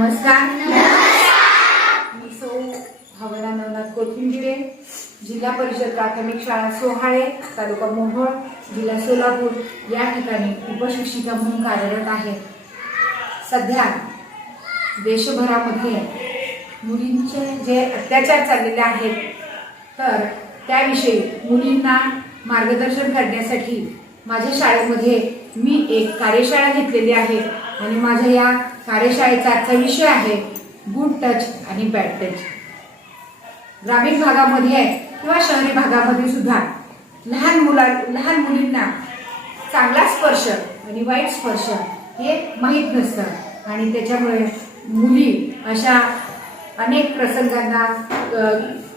नमस्कार. मी सौ भावना नवनाथ कोथिंबिरे, जिल्हा परिषद प्राथमिक शाळा सोहाळे, तालुका मोहोळ, जिल्हा सोलापूर या ठिकाणी उपशिक्षिका म्हणून कार्यरत आहे. सध्या देशभरामध्ये मुलींचे जे अत्याचार चाललेले आहेत तर त्याविषयी मुलींना मार्गदर्शन करण्यासाठी माझ्या शाळेमध्ये मी एक कार्यशाळा घेतलेली आहे आणि माझ्या या कार्यशाळेचा आजचा विषय आहे गुड टच आणि बॅड टच. ग्रामीण भागामध्ये किंवा शहरी भागामध्ये सुद्धा लहान मुलींना चांगला स्पर्श आणि वाईट स्पर्श हे माहीत नसतं आणि त्याच्यामुळे मुली अशा अनेक प्रसंगांना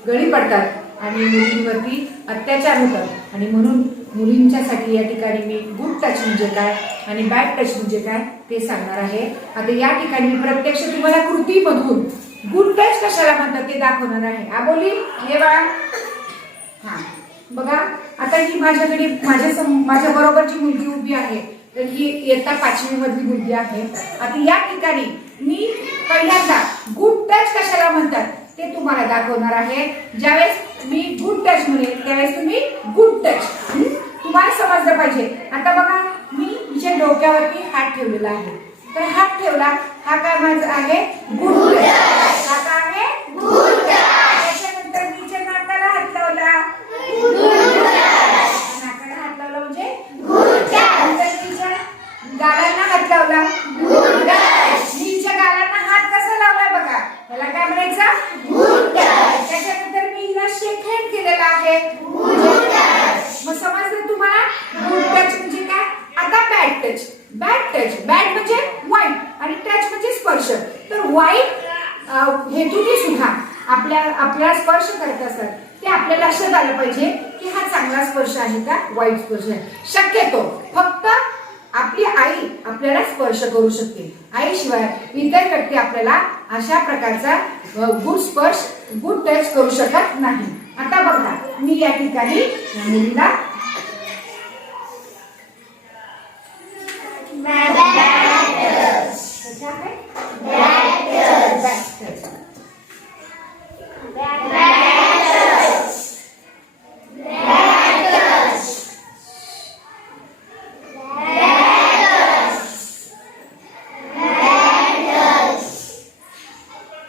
गळी पडतात आणि मुलींवरती अत्याचार होतात आणि म्हणून मुलींच्यासाठी या ठिकाणी मी गुड टच म्हणजे काय आणि बॅड टच म्हणजे काय ते सांगणार आहे. आता या ठिकाणी मी प्रत्यक्ष तुम्हाला कृतीमधून गुड टच कशाला म्हणतात ते दाखवणार आहे. आबोली हे बाळा, हा बघा. आता ही माझ्याकडे माझ्या बरोबरची मुलगी उभी आहे तर ही इयत्ता 5वी मधली मुलगी आहे. आता या ठिकाणी मी पहिल्यांदा गुड टच कशाला म्हणतात ते तुम्हाला दाखवणार आहे. ज्यावेळेस मी गुड टच म्हणेन त्यावेळेस तुम्ही गुड टच तुम्हाला समजलं पाहिजे. आता बघा मी हिच्या डोक्यावरती हात ठेवलेला आहे तर हात ठेवला हा काय माझा आहे गुड टच. हा काय आहे गुड टच. त्याच्यानंतर मी हिच्या नाकाला हात लावला नाकाला हात लावला म्हणजे गुड टच. नंतर हिच्या गालांना हात लावला गुड टच. हिच्या गालांना हात कसा लावला बघा त्याला काय म्हणायचं गुड टच. त्याच्यानंतर मी हिला शेक हँड केलेला आहे गुड टच. मग समजलं तुम्हाला गुड टच म्हणजे काय. आता बॅड टच. बॅड म्हणजे वाईट आणि टच म्हणजे स्पर्श. तर वाईट हेतूने सुद्धा आपल्याला स्पर्श करत असतात ते आपल्या लक्षात आलं पाहिजे की हा चांगला स्पर्श आहे का वाईट स्पर्श आहे. शक्यतो फक्त आपली आई आपल्याला स्पर्श करू शकते. आईशिवाय इतर व्यक्ती आपल्याला अशा प्रकारचा गुड टच करू शकत नाही. आता बघा मी या ठिकाणी या मुलीला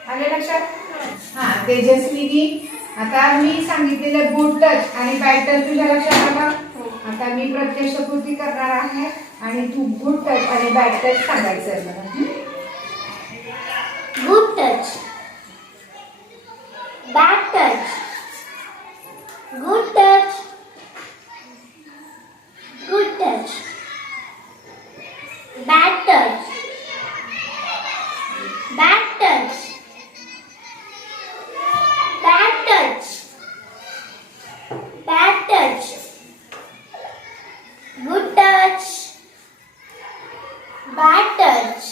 आले लक्षात. हा तेजस्विनी, आता मी सांगितलेलं गुड टच आणि बॅड टच तुझ्या लक्षात आलं. आता मी प्रत्यक्ष कृती करणार आहे आणि तू गुड टच आणि बॅड टच सांगायचं मला. Good touch, bad touch, good touch, good touch, bad touch, bad touch, bad touch, bad touch, good touch, bad touch,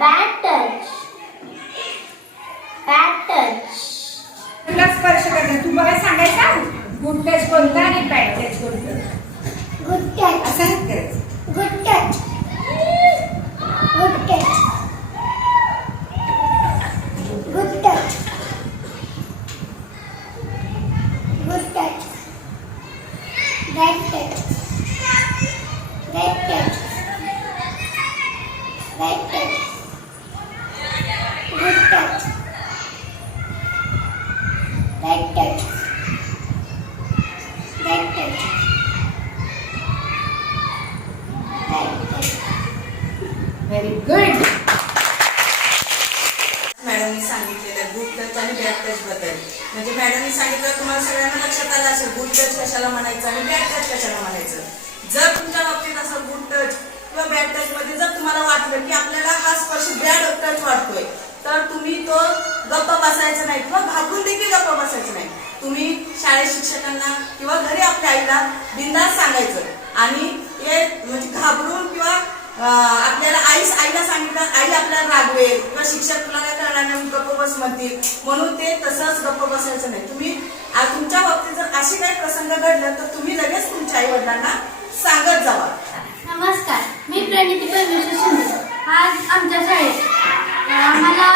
bad touch, bad touch. तुला स्पर्श करणार तू मला सांगायचं गुड टच कोणता आणि बॅड टच कोणता. Good touch, असं करायचं. good touch, good touch, good touch. Good touch, bad touch, bad touch, bad touch, good touch, bad touch, bad touch, bad touch. Very good. मॅडमनी सांगितलेलं गुड टच आणि bad touch बद्दल. म्हणजे मॅडमनी सांगितलं तुम्हाला सगळ्यांना लक्षात आलं असेल गुड टच कशाला म्हणायचं आणि बॅड टच कशाला म्हणायचं. जर तुमच्या बाबतीत असं गुड टच किंवा बॅड टच मध्ये जर तुम्हाला वाटलं की आपल्याला हा स्पर्श बॅड टच वाटतोय तर तुम्ही तो गप्प बसायचं नाही किंवा घाबरून देखील गप्प बसायचं नाही. तुम्ही शाळेत शिक्षकांना किंवा घरी आपल्या आईला बिनधास्त सांगायचं आणि हे म्हणजे घाबरून किंवा आपल्याला आईला सांगितलं आई आपल्याला रागवेल किंवा शिक्षक तुला काय करणार नाही गप्प बस म्हणतील म्हणून ते तसंच गप्प बसायचं नाही. तुम्ही तुमच्या बाबतीत जर असे काही प्रसंग घडलं तर तुम्ही लगेच तुमच्या आई वडिलांना सांगत जावा. नमस्कार, मी प्रणिती परमेश्वर शिंदे. आज आमच्या शाळेत आम्हाला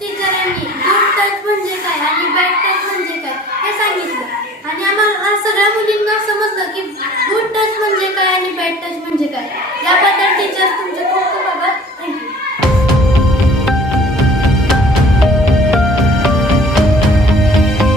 टीचरांनी गुड टच म्हणजे काय आणि बॅड टच म्हणजे काय हे सांगितलं आणि आम्हाला सगळ्या मुलींना समजलं की गुड टच म्हणजे काय आणि बॅड टच म्हणजे काय. याबद्दल टीचर्स